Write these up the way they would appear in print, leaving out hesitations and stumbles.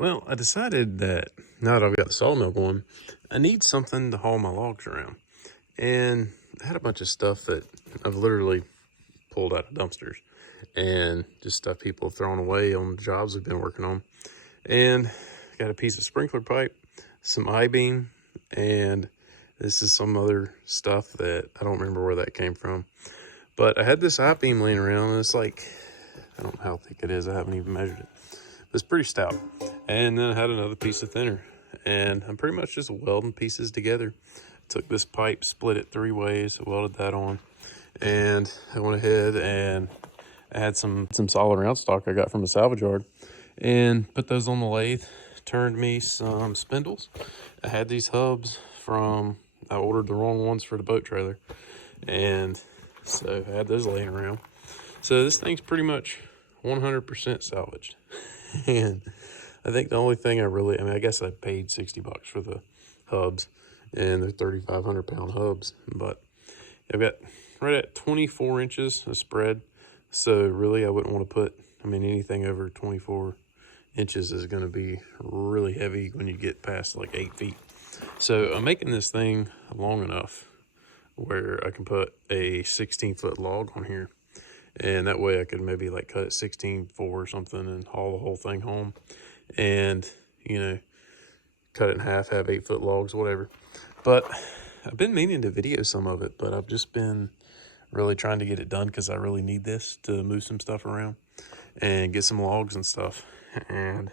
Well, I decided that now that I've got the sawmill going, I need something to haul my logs around. And I had a bunch of stuff that I've literally pulled out of dumpsters and just stuff people have thrown away on the jobs we've been working on. And got a piece of sprinkler pipe, some I-beam, and this is some other stuff that I don't remember where that came from. But I had this I-beam laying around, and it's like, I don't know how thick it is. I haven't even measured it. But it's pretty stout. And then I had another piece of thinner. And I'm pretty much just welding pieces together. Took this pipe, split it 3 ways, welded that on. And I went ahead and I had some solid round stock I got from a salvage yard. And put those on the lathe. Turned me some spindles. I had these hubs from, I ordered the wrong ones for the boat trailer. And so I had those laying around. So this thing's pretty much 100% salvaged. And I think the only thing I guess I paid 60 bucks for the hubs, and they're 3,500 pound hubs, but I've got right at 24 inches of spread. So really I wouldn't want to put, anything over 24 inches is going to be really heavy when you get past like 8 feet. So I'm making this thing long enough where I can put a 16-foot log on here. And that way I could maybe like cut it 16-4 or something and haul the whole thing home. And, cut it in half, have 8-foot logs, whatever. But I've been meaning to video some of it, but I've just been really trying to get it done because I really need this to move some stuff around and get some logs and stuff. And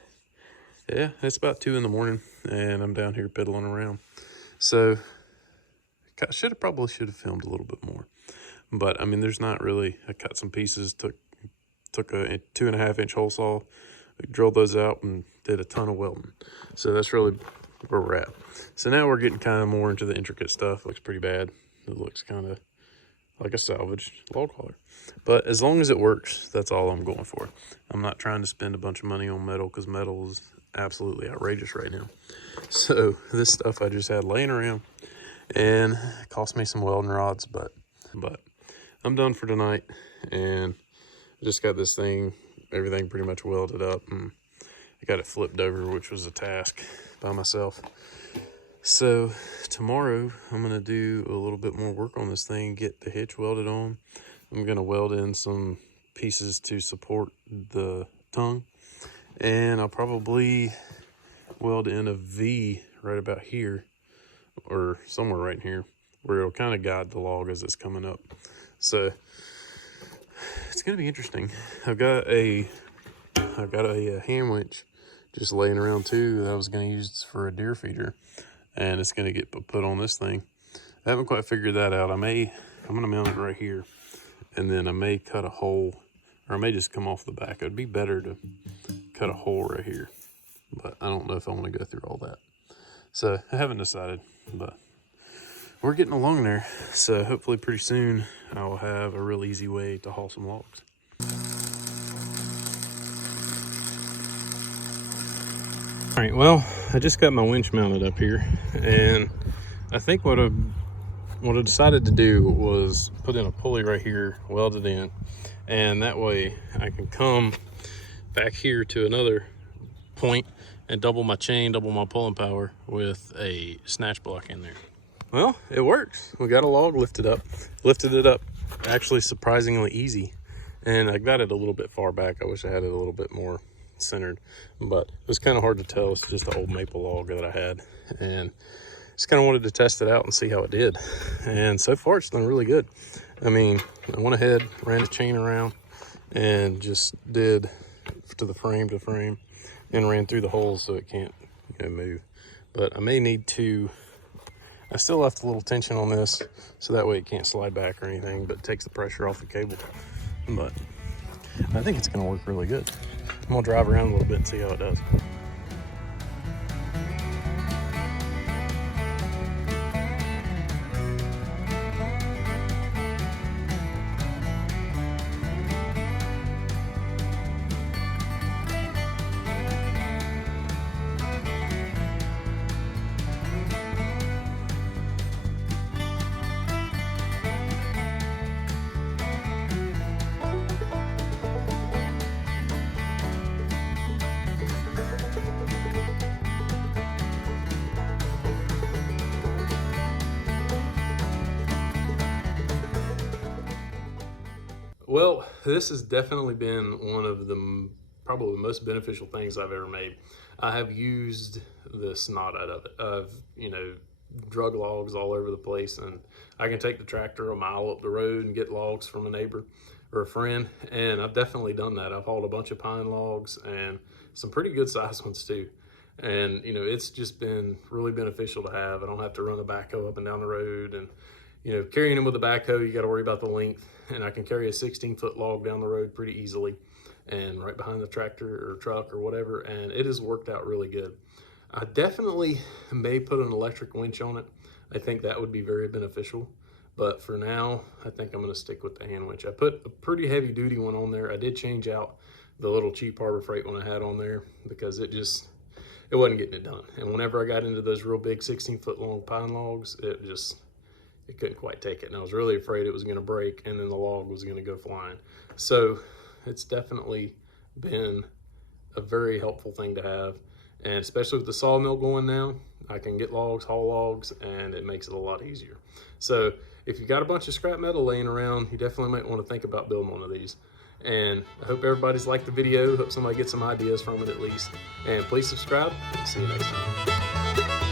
yeah, it's about 2 in the morning and I'm down here piddling around. So I probably should have filmed a little bit more. But there's not really, I cut some pieces, took a 2.5-inch hole saw, drilled those out and did a ton of welding. So that's really where we're at. So now we're getting kind of more into the intricate stuff. Looks pretty bad. It looks kind of like a salvaged log hauler. But as long as it works, that's all I'm going for. I'm not trying to spend a bunch of money on metal because metal is absolutely outrageous right now. So this stuff I just had laying around and it cost me some welding rods, but I'm done for tonight, and I just got this thing, everything pretty much welded up, and I got it flipped over, which was a task by myself. So tomorrow I'm gonna do a little bit more work on this thing, get the hitch welded on. I'm gonna weld in some pieces to support the tongue, and I'll probably weld in a V right about here, or somewhere right here, where it'll kind of guide the log as it's coming up. So it's gonna be interesting. I've got a hand winch just laying around too that I was gonna use for a deer feeder, and it's gonna get put on this thing. I haven't quite figured that out. I'm gonna mount it right here, and then I may cut a hole, or I may just come off the back. It'd be better to cut a hole right here, but I don't know if I want to go through all that. So I haven't decided, but we're getting along there. So hopefully pretty soon I'll have a real easy way to haul some logs. All right, well, I just got my winch mounted up here, and I think what I decided to do was put in a pulley right here, weld it in, and that way I can come back here to another point and double my chain, double my pulling power with a snatch block in there. Well, it works. We got a log lifted it up actually surprisingly easy, and I got it a little bit far back. I wish I had it a little bit more centered, but it was kind of hard to tell. It's just an old maple log that I had, and just kind of wanted to test it out and see how it did. And so far it's done really good. I went ahead, ran the chain around and just did to frame and ran through the holes so it can't move. But I may need to, I still left a little tension on this so that way it can't slide back or anything, but it takes the pressure off the cable. But I think it's gonna work really good. I'm gonna drive around a little bit and see how it does. Well, this has definitely been one of the probably the most beneficial things I've ever made. I have used the snot out of it. I've, drug logs all over the place, and I can take the tractor a mile up the road and get logs from a neighbor or a friend, and I've definitely done that. I've hauled a bunch of pine logs and some pretty good sized ones too. And it's just been really beneficial to have. I don't have to run a backhoe up and down the road, and carrying them with a backhoe, you got to worry about the length, and I can carry a 16-foot log down the road pretty easily and right behind the tractor or truck or whatever, and it has worked out really good. I definitely may put an electric winch on it. I think that would be very beneficial, but for now, I think I'm going to stick with the hand winch. I put a pretty heavy duty one on there. I did change out the little cheap Harbor Freight one I had on there because it wasn't getting it done. And whenever I got into those real big 16-foot long pine logs, it couldn't quite take it. And I was really afraid it was going to break and then the log was going to go flying. So it's definitely been a very helpful thing to have. And especially with the sawmill going now, I can get logs, haul logs, and it makes it a lot easier. So if you've got a bunch of scrap metal laying around, you definitely might want to think about building one of these. And I hope everybody's liked the video. Hope somebody gets some ideas from it at least. And please subscribe. See you next time.